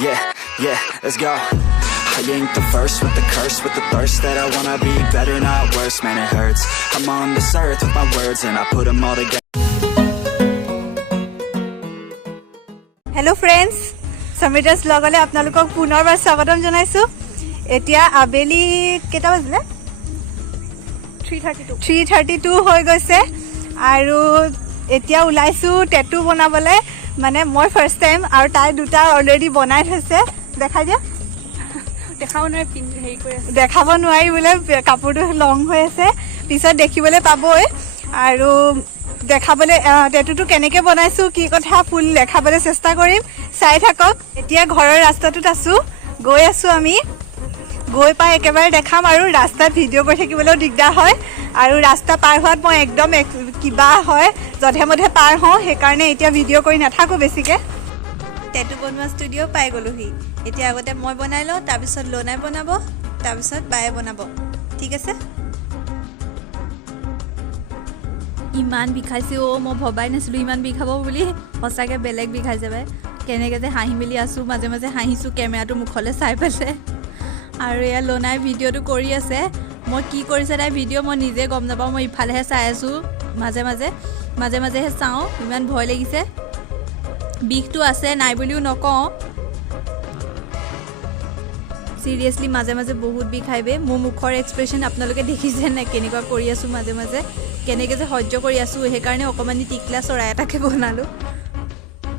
Yeah, let's go. I ain't the first with the curse, with the thirst that I wanna be better, not worse, man it hurts. I'm on this earth with my words and I put them all together. Hello friends, Samrita's vlogale apnalukok punorbar swagotam janaisu. Etia abeli keta bajile 3:32 hoy goise aru etia ulaisu tattoo bonabole mane moi first time aru tai duta already bonai these dekhai dia দেখাব নোৱাৰি পিন্ধি হেৰি কৰি আছে দেখাব নোৱাৰি বলে কাপোৰটো লং হৈ আছে পিছত দেখিবলে পাবই আৰু দেখাবলে টেটুটো কেনেকে বনাইছো কি কথা ফুল দেখাবলে চেষ্টা কৰিম চাই থাকক এতিয়া ঘৰৰ ৰাস্তাটোত আছো গৈ আছো আমি গৈ পাই একেবাৰে দেখাম আৰু ৰাস্তাত ভিডিঅ' কৰি থাকিবলৈও দিগদাৰ হয় আৰু ৰাস্তা পাৰ হোৱাত মই একদম কিবা হয় যধে মধে পাৰ হওঁ সেইকাৰণে এতিয়া ভিডিঅ' কৰি নাথাকো বেছিকে টেটু বনোৱা ষ্টুডিঅ' পাই গ'লোহি এতিয়া আগতে মই বনাই লওঁ তাৰপিছত লোনাই বনাব তাৰপিছত বায়ে বনাব ঠিক আছে ইমান বিষাইছে মই ভবাই নাছিলো ইমান বিষাব বুলি সঁচাকৈ বেলেগ বিষাইছে বাই কেনেকৈ যে হাঁহি মেলি আছোঁ মাজে মাজে হাঁহিছোঁ কেমেৰাটো মুখলৈ চাই পাইছে আৰু এয়া লোনাই ভিডিঅ'টো কৰি আছে মই কি কৰিছে তাই ভিডিঅ' মই নিজে গম নাপাওঁ মই ইফালেহে চাই আছোঁ মাজে মাজেহে চাওঁ ইমান ভয় লাগিছে বিষটো আছে নাই বুলিও নকওঁ সিৰিয়াসলি মাজে মাজে বহুত বিষাইবে মোৰ মুখৰ এক্সপ্ৰেছন আপোনালোকে দেখিছে নে কেনেকুৱা কৰি আছোঁ মাজে মাজে কেনেকৈ যে সহ্য কৰি আছোঁ সেইকাৰণে অকণমানি টিকলা চৰাই এটাকে বনালোঁ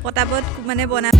পটাপট মানে বনা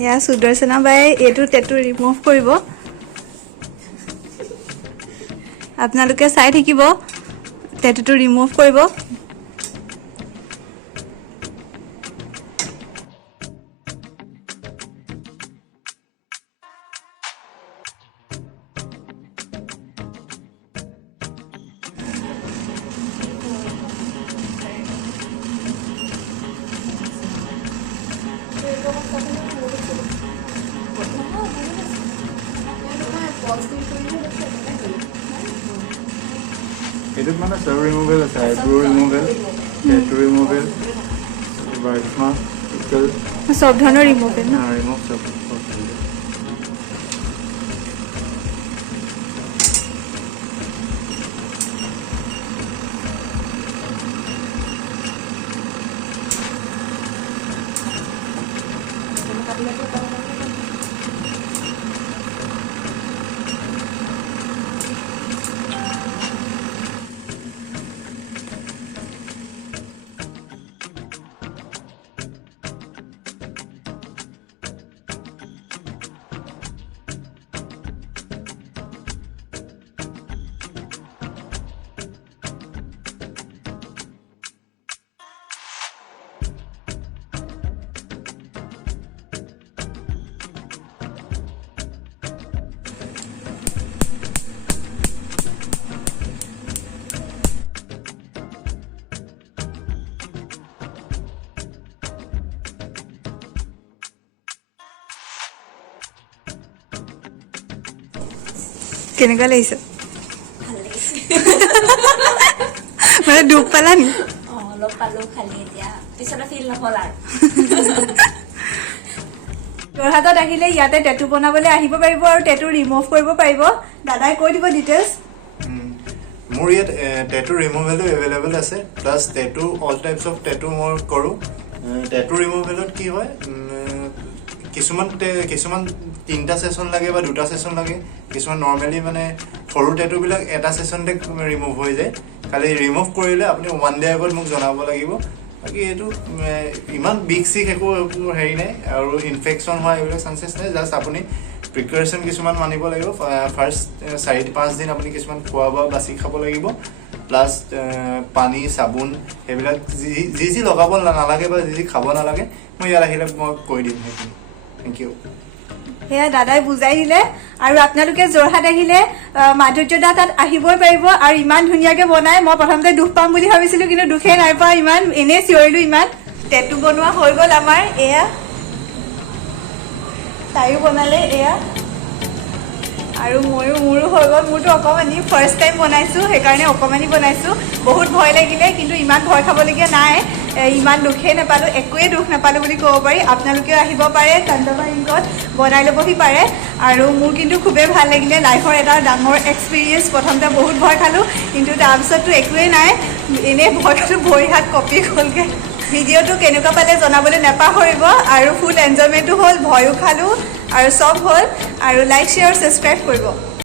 এয়া সুদৰ্শনা বাই এইটো টেটু ৰিমুভ কৰিব আপোনালোকে চাই থাকিব টেটুটো ৰিমুভ কৰিব Itu mana sir removal, eyebrow removal, tattoo removal, birthmark, pickle, সব ধৰণৰ ৰিমুভ ন remove सब. কেনেকুৱা লাগিছে মানে দুখ পালা নি অলপ পালো খালি এতিয়া পিছতে ফিল নহল আৰু যোৰহাটত আহিলে ইয়াতে টেটু বনাবলৈ আহিব পাৰিব আৰু টেটু ৰিমুভ কৰিব পাৰিব দাদাই কৈ দিব ডিটেইলছ মোৰ ইয়াত টেটু ৰিমুভেলো এভেইলেবল আছে প্লাছ টেটু অল টাইপছ অফ টেটু মই কৰোঁ টেটু ৰিমুভেলত কি হয় কিছুমান 3টা সেশন লাগে বা 2টা সেশন লাগে কিছুমান নৰ্মেলি মানে সৰু টেটুবিলাক এটা সেশনতে ৰিমুভ হৈ যায় খালি ৰিমুভ কৰিলে আপুনি 1 ডে আগত মোক জনাব লাগিব বাকি এইটো ইমান বিগ সিক একো হেৰি নাই আৰু ইনফেকশ্যন হোৱা এইবিলাক চান্সেছ নাই জাষ্ট আপুনি প্ৰিকশ্যন কিছুমান মানিব লাগিব ফাৰ্ষ্ট 4-5 দিন আপুনি কিছুমান খোৱা বোৱা বাছি খাব লাগিব প্লাছ পানী চাবোন এইবিলাক যি লগাব নালাগে বা যি খাব নালাগে মই ইয়াত আহিলে মই কৈ দিম সেইখিনি থ্যাংক ইউ সেয়া দাদাই বুজাই দিলে আৰু আপোনালোকে যোৰহাট আহিলে মাধুৰ্য দা তাত আহিবই পাৰিব আৰু ইমান ধুনীয়াকৈ বনাই মই প্ৰথমতে দুখ পাম বুলি ভাবিছিলোঁ কিন্তু দুখেই নাই পোৱা ইমান এনেই চিঞৰিলোঁ ইমান টেটু বনোৱা হৈ গ'ল আমাৰ এয়া তাইও বনালে এয়া আৰু মোৰো হৈ গ'ল মোৰতো অকণমানি ফাৰ্ষ্ট টাইম বনাইছোঁ সেইকাৰণে অকণমানি বনাইছোঁ বহুত ভয় লাগিলে কিন্তু ইমান ভয় খাবলগীয়া নাই ইমান দুখেই নাপালোঁ একোৱেই দুখ নাপালোঁ বুলি ক'ব পাৰি আপোনালোকেও আহিব পাৰে চন্দ্ৰমা ইংকত বনাই ল'বহি পাৰে আৰু মোৰ কিন্তু খুবেই ভাল লাগিলে লাইফৰ এটা ডাঙৰ এক্সপিৰিয়েঞ্চ প্ৰথমতে বহুত ভয় খালোঁ কিন্তু তাৰপিছততো একোৱেই নাই এনেই ভয় খালোঁ ভৰি হাত কঁপি গ'লগৈ ভিডিঅ'টো কেনেকুৱা পালে জনাবলৈ নাপাহৰিব আৰু ফুল এনজয়মেণ্টো হ'ল ভয়ো খালোঁ আৰু চব হ'ল আৰু লাইক শ্বেয়াৰ ছাবস্ক্ৰাইব কৰিব